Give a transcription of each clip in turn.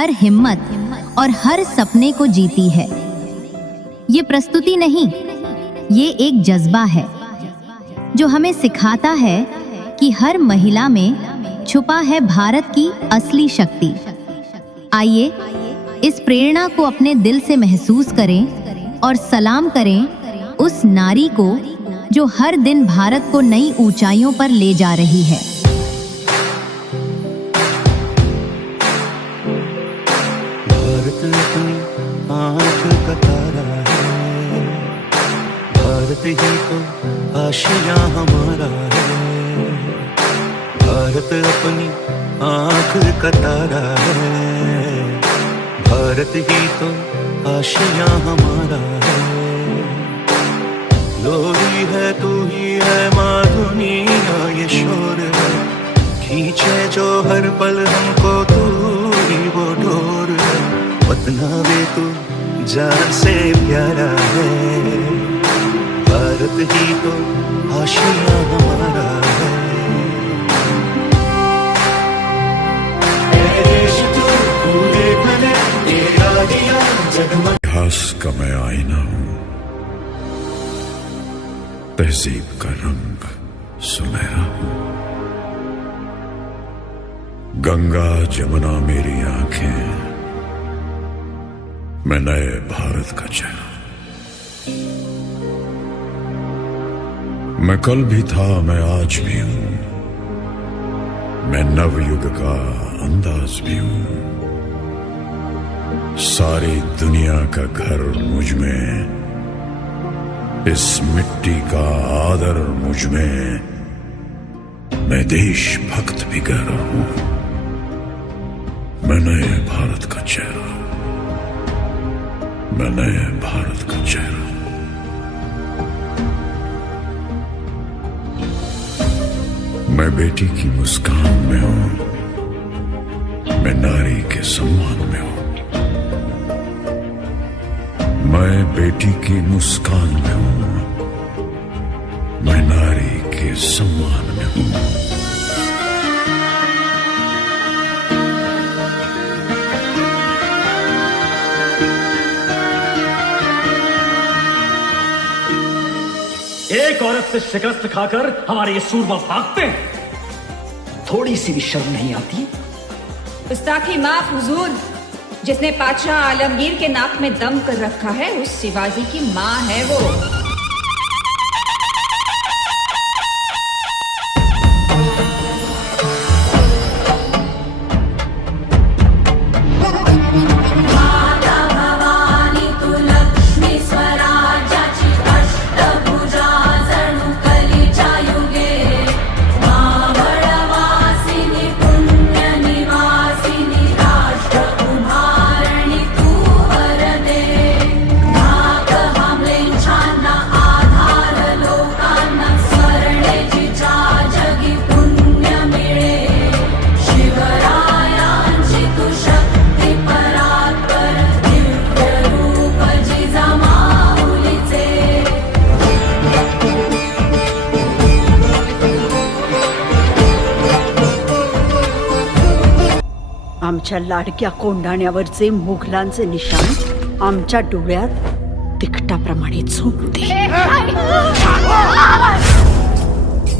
हर हिम्मत और हर सपने को जीती है। ये प्रस्तुति नहीं, ये एक जज्बा है जो हमें सिखाता है कि हर महिला में छुपा है भारत की असली शक्ति। आइए इस प्रेरणा को अपने दिल से महसूस करें और सलाम करें उस नारी को जो हर दिन भारत को नई ऊंचाइयों पर ले जा रही है। भारत अपनी आँख का तारा है, भारत ही तो आशिया हमारा है। भारत अपनी आँख का तारा है, भारत ही तो आशिया हमारा है। लोरी है तू ही है माँ दुनिया, ये शोर है खींचे जो हर पल हमको, तू ही वो डोर है। वतना वे तू जान से प्यारा है, भारत ही तो आशिया हमारा है। देश तू कूदे भले तेरा दिया जगमग। इतिहास का मैं आईना हूं, तहजीब का रंग सुनहरा हूं। गंगा जमुना मेरी आंखें, मैं नए भारत का चेहरा। मैं कल भी था, मैं आज भी हूं, मैं नवयुग का अंदाज भी हूं। सारी दुनिया का घर मुझ में, इस मिट्टी का आदर मुझ में, मैं देशभक्त भी गहरा हूं। मैं नए भारत का चेहरा, मैं नए भारत का चेहरा। मैं बेटी की मुस्कान में हूं, मैं नारी के सम्मान में हूं। मैं बेटी की मुस्कान में हूं, मैं नारी के सम्मान में हूं। एक औरत से शिकस्त खाकर हमारे ये सूरमा भागते हैं, थोड़ी सी भी शर्म नहीं आती? गुस्ताखी माफ हुजूर, जिसने पातशाह आलमगीर के नाक में दम कर रखा है उस शिवाजी की माँ है वो। आमच्या लाडक्या कोंढाण्यावरचे मुघलांचे निशाण आमच्या डोळ्यात तिखटाप्रमाणे झोंबते।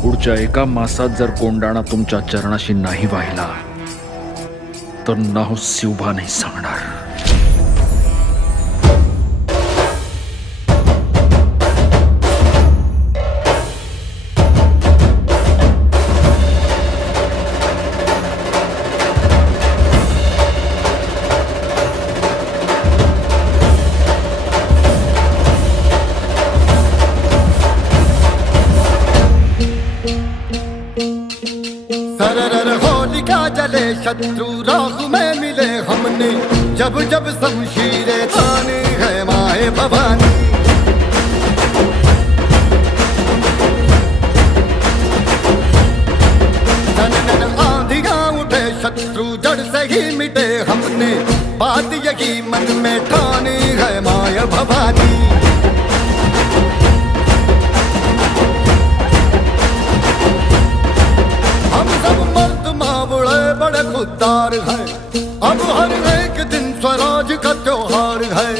पुढच्या एका मासात जर कोंढाणा तुमच्या चरणाशी नाही वाहिला तर नाव शिवबा नाही सांगणार। होलिका जले शत्रु राह में मिले हमने, जब जब शमशीरें तानी है माए भवानी। आंधियां उठे शत्रु जड़ से ही मिटे हमने, बात यही मन में ठानी है माए भवानी। हम सब मर्द मावड़े बड़े खुददार हैं, अब हर एक स्वराज का त्योहार है।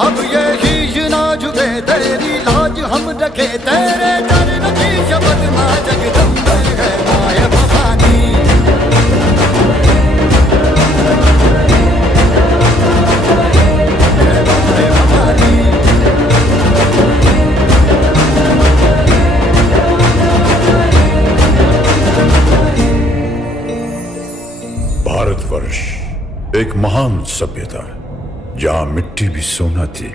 अब ये शीश ना झुके, तेरी लाज हम रखे, तेरे चरण की शपथ मां जगदम्बे है माय भवानी। है माय भवानी। भारतवर्ष एक महान सभ्यता है जहां मिट्टी भी सोना थी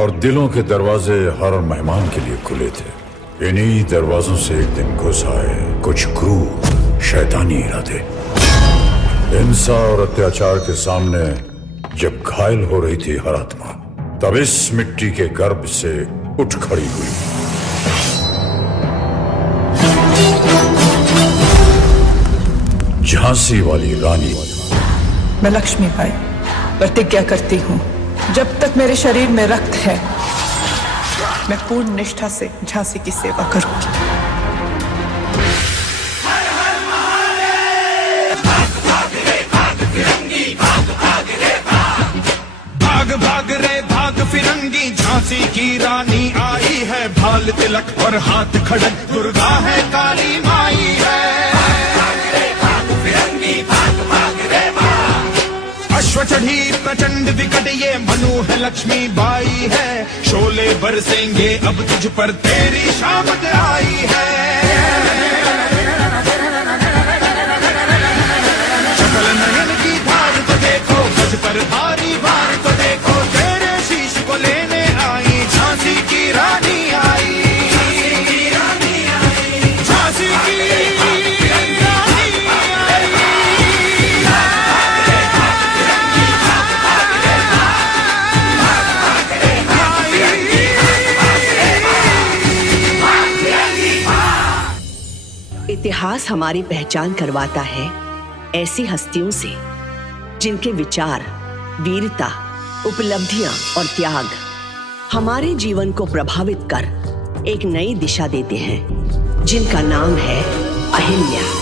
और दिलों के दरवाजे हर मेहमान के लिए खुले थे। इन्हीं दरवाजों से एक दिन घुस आए कुछ क्रूर शैतानी इरादे। हिंसा और अत्याचार के सामने जब घायल हो रही थी हर आत्मा, तब इस मिट्टी के गर्भ से उठ खड़ी हुई। झांसी वाली रानी। मैं लक्ष्मीबाई प्रतिज्ञा करती हूँ, जब तक मेरे शरीर में रक्त है मैं पूर्ण निष्ठा से झांसी की सेवा करूंगी। भाग भाग रे भाग फिरंगी, झांसी की रानी आई है। भाल तिलक और हाथ खड़क, दुर्गा है काली माई है। अश्व चढ़ी प्रचंड विकट, ये मनु है लक्ष्मी बाई है। शोले बरसेंगे अब तुझ पर, तेरी शामत आई है। शकल नयन की धार तो देखो, गज पर भारी भार तो देखो, तेरे शीश को लेने आई झांसी की रानी आई। झांसी की इतिहास हमारी पहचान करवाता है ऐसी हस्तियों से जिनके विचार, वीरता, उपलब्धियां और त्याग हमारे जीवन को प्रभावित कर एक नई दिशा देते हैं, जिनका नाम है अहिल्या।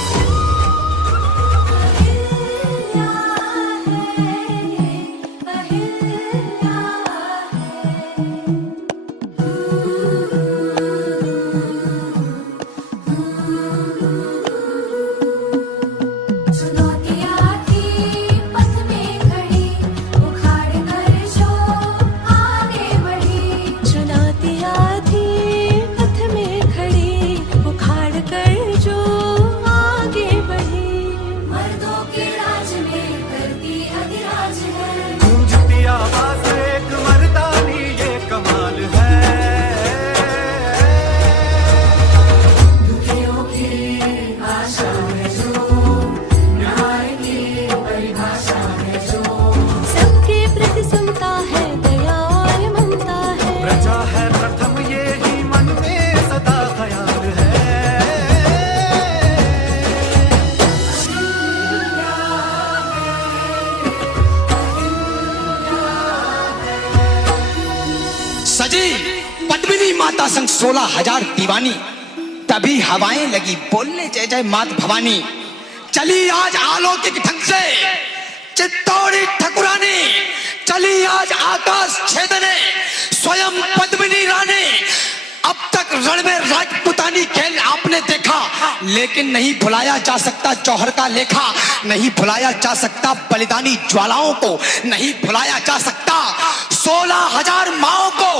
पद्मिनी माता संग 16,000 दीवानी, तभी हवाएं लगी बोलने जय जय मात भवानी। चली आज अलौकिक ढंग से चित्तौड़ी ठकुरानी, चली आज आकाश छेदने स्वयं पद्मिनी रानी। अब तक रण में राजपुतानी खेल आपने देखा, लेकिन नहीं भुलाया जा सकता जौहर का लेखा, नहीं भुलाया जा सकता बलिदानी ज्वालाओं को, नहीं भुलाया जा सकता 16,000 माओं को,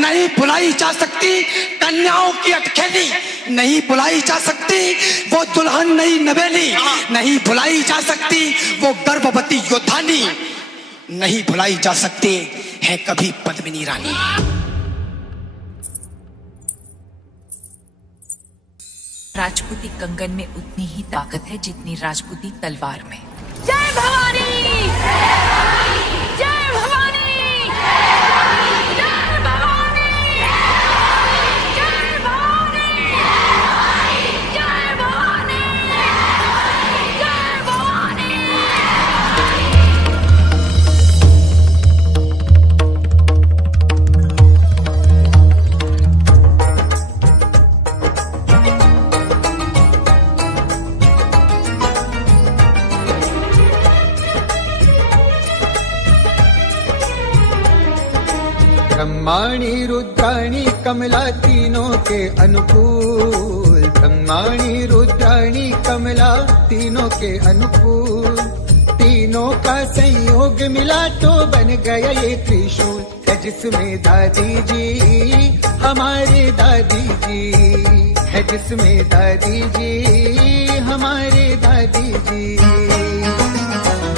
नहीं भुलाई जा सकती कन्याओं की अटखेली, नहीं भुलाई जा सकती वो दुल्हन नई नवेली, नहीं भुलाई जा सकती वो गर्भवती योद्धानी, नहीं भुलाई जा सकती है कभी पद्मिनी रानी। राजपूती कंगन में उतनी ही ताकत है जितनी राजपूती तलवार में। जय भवानी! जय भवानी! जय भवानी! जय भवानी! जय भवानी! जय भवानी! ब्रह्माणी रुद्राणी कमला तीनों के अनुकूल, ब्रह्माणी रुद्राणी कमला तीनों के अनुकूल, तीनों का संयोग मिला तो बन गया ये त्रिशूल है, जिसमें दादी जी हमारे दादी जी है, जिसमें दादी जी हमारे दादी जी।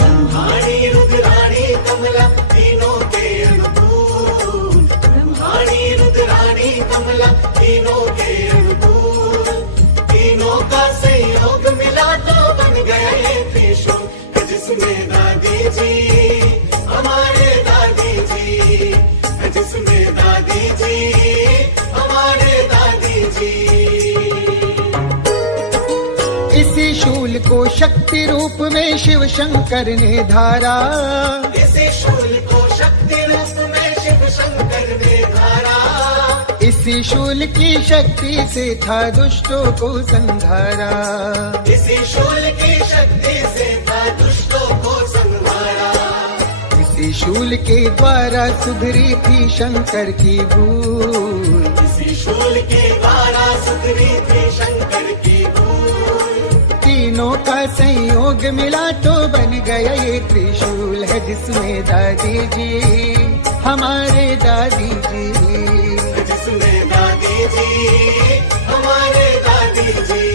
ब्रह्माणी रुद्राणी कमला तीनों के अनुकूल, ब्रह्माणी रुद्राणी कमला तीनों के अनुकूल, तीनों का संयोग मिला तो बन गया ये त्रिशूल, जिसमें दादी जी हमारे दादी जी, जिसमें दादी जी हमारे दादी जी। इसी शूल को शक्ति रूप में शिव शंकर ने धारा, इसी शूल को शक्ति रूप में शिव शंकर ने धारा, इसी शूल की शक्ति से था दुष्टों को संहारा, इसी शूल की शक्ति से था दुष्टों को संहारा, इसी शूल के द्वारा सुधरी थी शंकर की भूल, इसी शूल के द्वारा सुधरी थी शंकर की भूल, तीनों का संयोग मिला तो बन गया ये त्रिशूल है, जिसमें दादी जी हमारे दादी जी, जिसमें दादी जी हमारे दादी जी।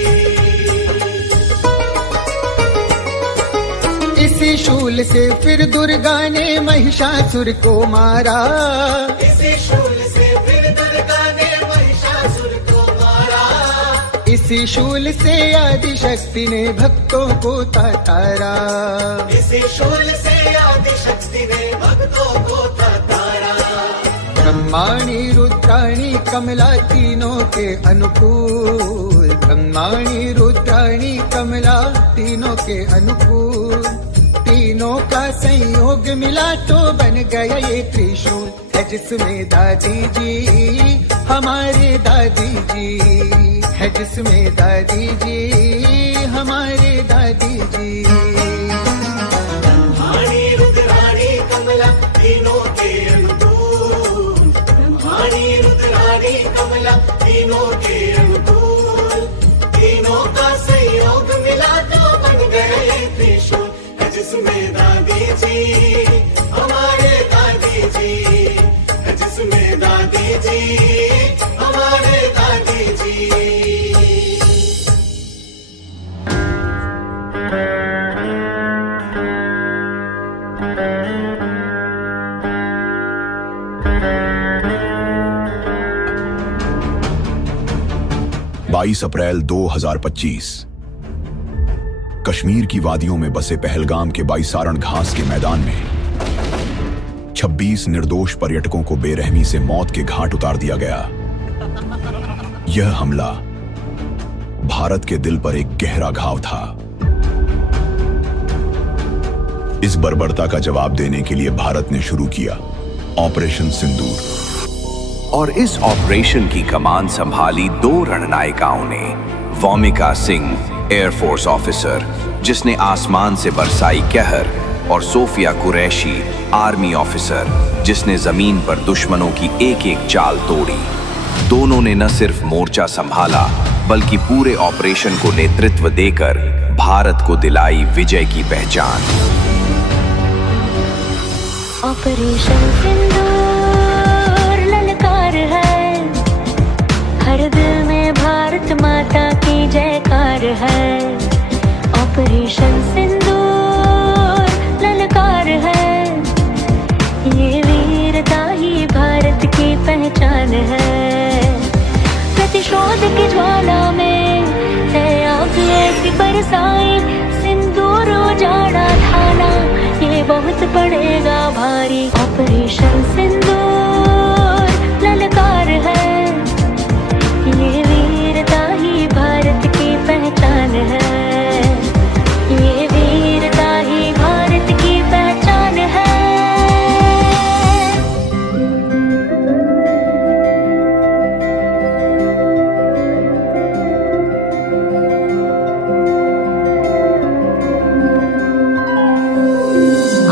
इसी शूल से फिर दुर्गा ने महिषासुर को मारा, इसी शूल से फिर दुर्गा ने महिषासुर को मारा, इसी शूल से आदि शक्ति ने भक्तों को तारा, इसी शूल से आदि शक्ति ने भक्तों को तारा, ब्रह्माणी रुद्राणी कमला तीनों के अनुकूल, ब्रह्माणी रुद्राणी कमला तीनों के अनुकूल, तीनों का संयोग मिला तो बन गया ये त्रिशूल है, जिसमें दादी जी हमारे दादी जी है, जिसमें दादी जी हमारे दादी जी। ब्रह्माणी रुद्राणी कमला तीनों के अनुकूल, ब्रह्माणी रुद्राणी कमला तीनों के अनुकूल, तीनों का संयोग मिला तो बन गया ये त्रिशूल है, जिसमें दादी जी हमारे दादी जी, जिसमें दादी जी हमारे दादी जी। अप्रैल 2025 कश्मीर की वादियों में बसे पहलगाम के बाईसारण घास के मैदान में 26 निर्दोष पर्यटकों को बेरहमी से मौत के घाट उतार दिया गया। यह हमला भारत के दिल पर एक गहरा घाव था। इस बर्बरता का जवाब देने के लिए भारत ने शुरू किया ऑपरेशन सिंदूर। और इस ऑपरेशन की कमान संभाली दो रणनायिकाओं ने, वोमिका सिंह एयरफोर्स ऑफिसर जिसने आसमान से बरसाई कहर, और सोफिया कुरैशी आर्मी ऑफिसर जिसने जमीन पर दुश्मनों की एक एक चाल तोड़ी। दोनों ने न सिर्फ मोर्चा संभाला बल्कि पूरे ऑपरेशन को नेतृत्व देकर भारत को दिलाई विजय की पहचान। ऑपरेशन सिंदूर ललकार है, हर दिल में भारत माता की जयकार है। ऑपरेशन सिंदूर ललकार है, ये वीरता ही भारत की पहचान है। प्रतिशोध की ज्वाला में आग ऐसी बरसाई, सिंदूर उजाड़ा थाना ये बहुत पड़ेगा भारी। ऑपरेशन सिंदूर ललकार है, ये वीरता ही भारत की पहचान है। ये वीरता ही भारत की पहचान है।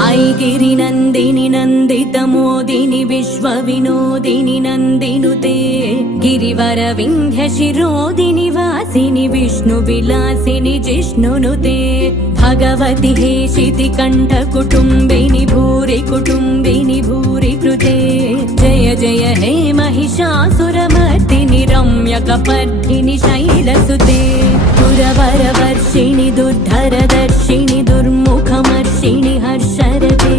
आई गिरी न नंदिनी नंदित मोदिनी विश्व विनोदिनी नंदिनुते गिरिवर विंध्य शिरोदिनी वासिनी विष्णु विलासिनी जिष्णुनुते भगवति हेशिति कंठ कुटुंबिनी भूरि कृते जय जय हे महिषासुरमर्दिनि रम्य कपर्दिनि शैलसुते पुरवर वर्षिणि दुर्धर दर्शिनि दुर्मुखमर्षिणि हर्षरते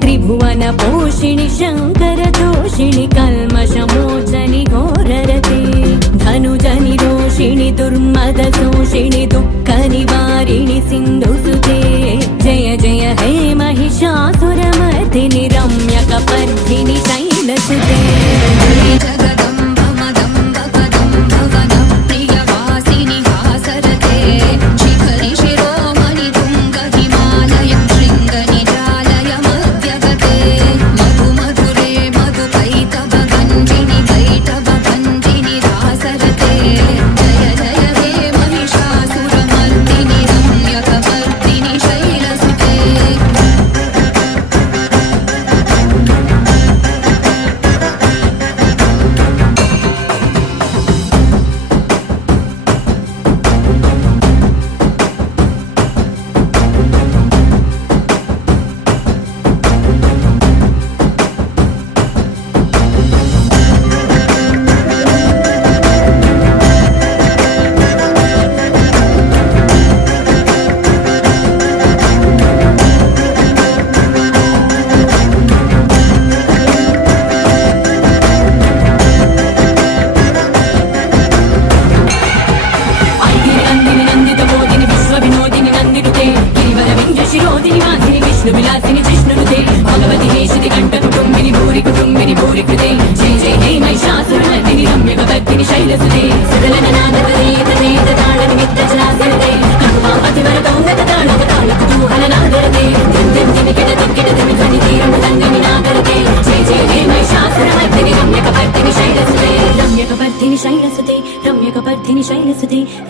त्रिभुवन पोषिणि शंकर दोषिणि कल्मषमोचनि घोररते धनुजनि रोषिणि दुर्मद शोषिणि दुःख निवारिणि सिन्धुसुते जय जय हे महिषासुरमर्दिनि रम्य कपर्दिनि शैलसुते जगदम्ब मदम्ब कदम्ब वदं प्रियवासिनि वासरते शिखरि शिरोमणि तुङ्ग हिमालयं शृङ्गनिजालय मध्यगते मधु मधुरे मधुकैटभगञ्जिनि कैटभगञ्जिनि दासरते जय जय हे महिषासुरमर्दिनि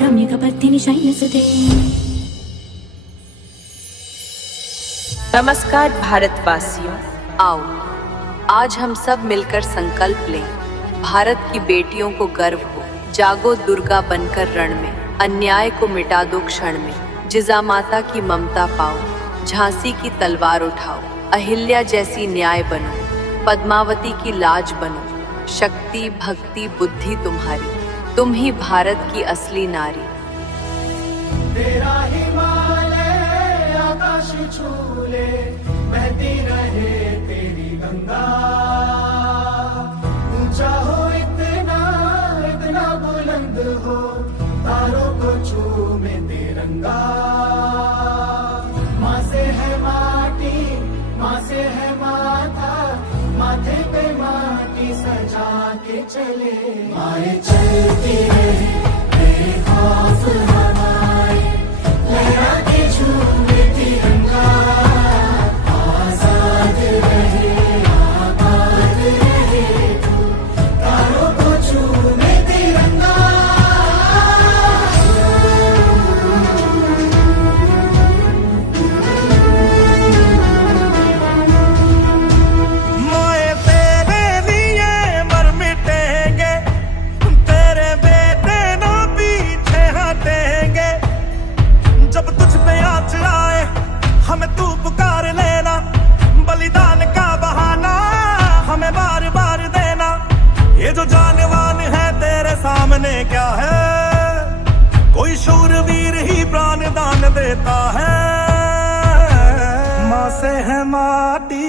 रम्यकपर्दिनि शैलसुते नमस्कार भारतवासियों, आओ आज हम सब मिलकर संकल्प लें, भारत की बेटियों को गर्व हो। जागो दुर्गा बनकर रण में, अन्याय को मिटा दो क्षण में। जिजामाता की ममता पाओ, झांसी की तलवार उठाओ। अहिल्या जैसी न्याय बनो, पद्मावती की लाज बनो। शक्ति भक्ति बुद्धि तुम्हारी, तुम ही भारत की असली नारी। तेरा हिमालय आकाश छूले, बहती रहे तेरी गंगा। ऊंचा हो इतना इतना बुलंद हो, तारों को चूमे तिरंगा। माँ से है माटी, माँ से है माथा, माथे पे माटी सजा के चले। माए चलती रहे बेखौफ हवाएं, लहरा के झूमे तिरंगा। आजाद रहे आबाद रहे तू, तारों को चूमे तिरंगा। माए तेरे लिए मर मिटेंगे, तेरे बेटे ना पीछे हटेंगे। जब तुझ पे आँच आए हमें तू पुकार लेना, बलिदान का बहाना हमें बार बार देना। ये जो जानवान है तेरे सामने क्या है, कोई शूरवीर ही प्राण दान देता है। माँ से है माटी,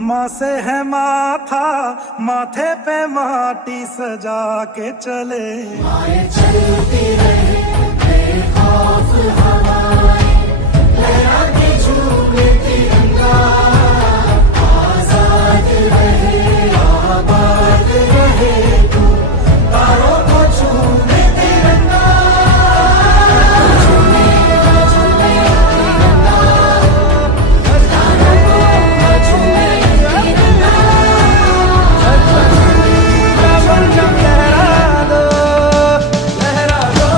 माँ से है माथा, माथे पे माटी सजा के चले। माए चलती रहे बेखौफ हवाएं, लहरा के झूमे तिरंगा। आजाद रहे आबाद रहे तू, तारों को चूमे तिरंगा। झूमेगा तिरंगा, तारों को चूमे तिरंगा। लहरा दो, लहरा दो।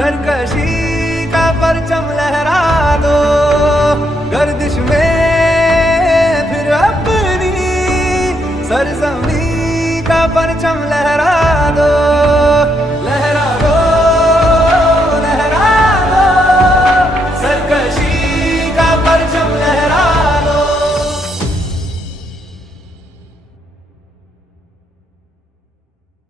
सरकशी का परचम लहरा दो, गर्दिश में फिर अपनी सरजमी का परचम लहरा दो।